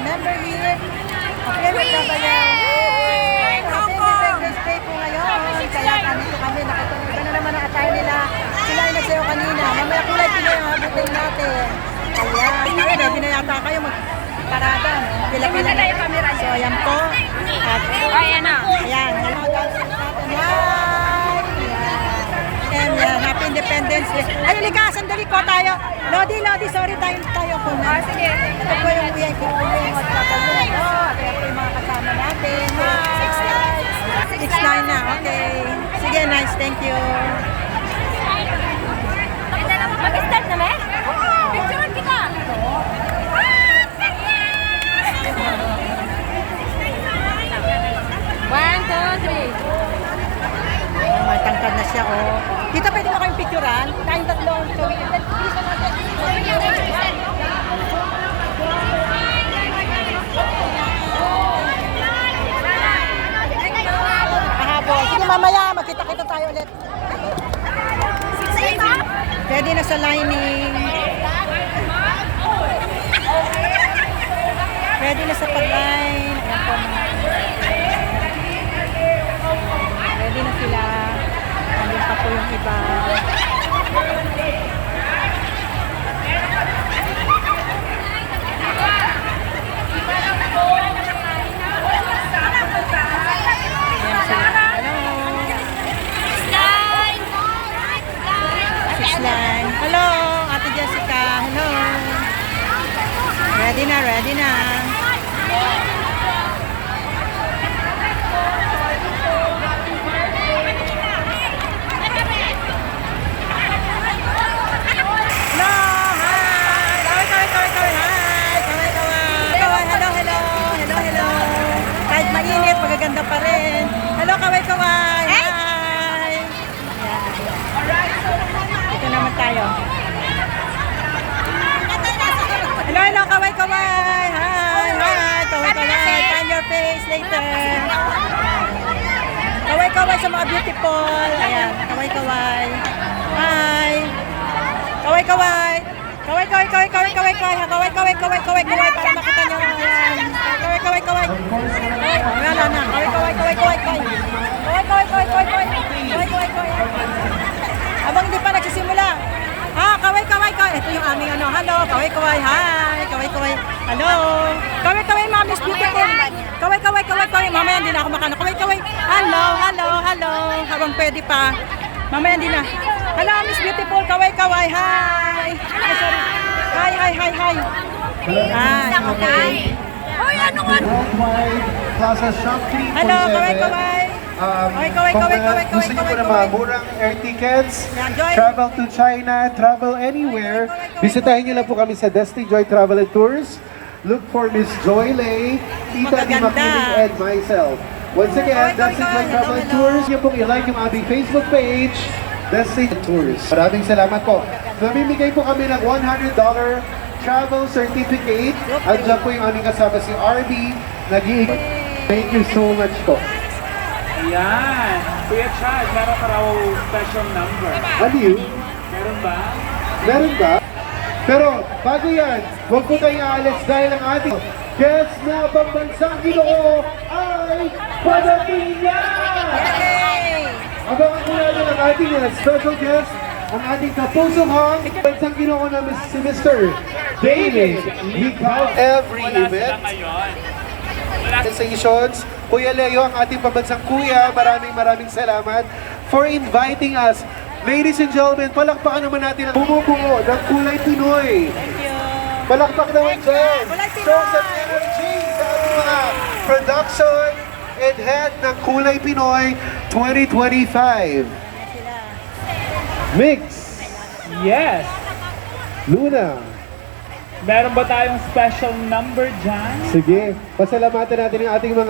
member here. Okay, magkabayan. Happy Independence Day po ngayon. Kaya kami nakatulog. Iba na naman ang attire nila. Sila ay nagsayo kanina. Mamaya kulay Pinoy ang habutin natin. Ayan. Ready na yata kayo magparada. Pila-pila na. So, ayan po. At, ayan. Hello, dancers natin. Hi! Ayan, Happy Independence Day. Ay, halika, sandali ko tayo. Lodi, sorry tayo po na. Sige. Ito po yung VIP po yung magkakaroon. Kaya po yung mga kasama natin. Hi! 6-9 na, okay. Sige, nice, thank you. Mag-start na, me? Picturean kita! One, two, three. Matangkad na siya, oh. Dito pwede mo kayong picturean. Tayong tatlo. So, bilisan natin. Kahabol. Sige, mamaya. Magkita-kita tayo ulit. Pwede na sa lining. Pwede na sa pag-line. Ayan po mga. Ready na sila. Andun pa po yung iba. Ayan sila. Hello. Six line. Hello, Ate Jessica. Hello. Ready na. Mainit, magaganda pa rin. Hello, kaway-kaway. Hi! Ito naman tayo. Hello, kaway-kaway. Hi! Kaway-kaway. Find your face later. Kaway-kaway sa mga beautiful. Ayan, kaway-kaway. Hi! Kaway-kaway. Kaway-kaway. Kaway-kaway. Para makita nyo. Ayan. Kaway-kaway. Wala na. Kaway. Habang hindi pa nagsisimula. Kaway. Ito yung aming ano. Hello, kaway. Hi, kaway. Hello. Kaway, mga Miss Beautiful. Kaway. Mamaya hindi na ako makano. Kaway. Hello. Habang pwede pa. Mamaya hindi na. Hello, Miss Beautiful. Kaway. Hi. Ay, sorry. Hi. Hi, okay. Plaza Shop 347. Hello, kaway. Gusto niyo po na mga murang air tickets, travel to China, travel anywhere, bisitahin niyo lang po kami sa Destiny Joy Travel and Tours. Look for Miss Joy Lay, Tita Di Makiling, and myself. Once again, Destiny Joy Travel and Tours. Niyo pong i-like yung aming Facebook page, Destiny Tours. Maraming salamat po. Namimigay po kami ng $100 travel certificate. Andiyan po yung aming kasama si RB. Thank you so much po. Ayan. Kuya Chad, meron ka raw special number. Ano yun? Meron ba? Meron ba? Pero bago yan, huwag po tayong aalis dahil ang ating guest na pambansang Ginoo ay padating na! Abangan po natin ang ating special guest, ang ating kapusong hang, pambansang Ginoo na si Mr. David Licao. Every event, sensations, Kuya Leo, ang ating pambansang kuya, maraming salamat for inviting us. Ladies and gentlemen, palakpakan naman natin ang bumubuo ng Kulay Pinoy. Thank you. Palakpak naman dyan. Kulay Pinoy! Show some energy sa ating mga production and head ng Kulay Pinoy 2025. Mix, Yes. Luna. Meron ba tayong special number dyan? Sige, pasalamatan natin ang ating mga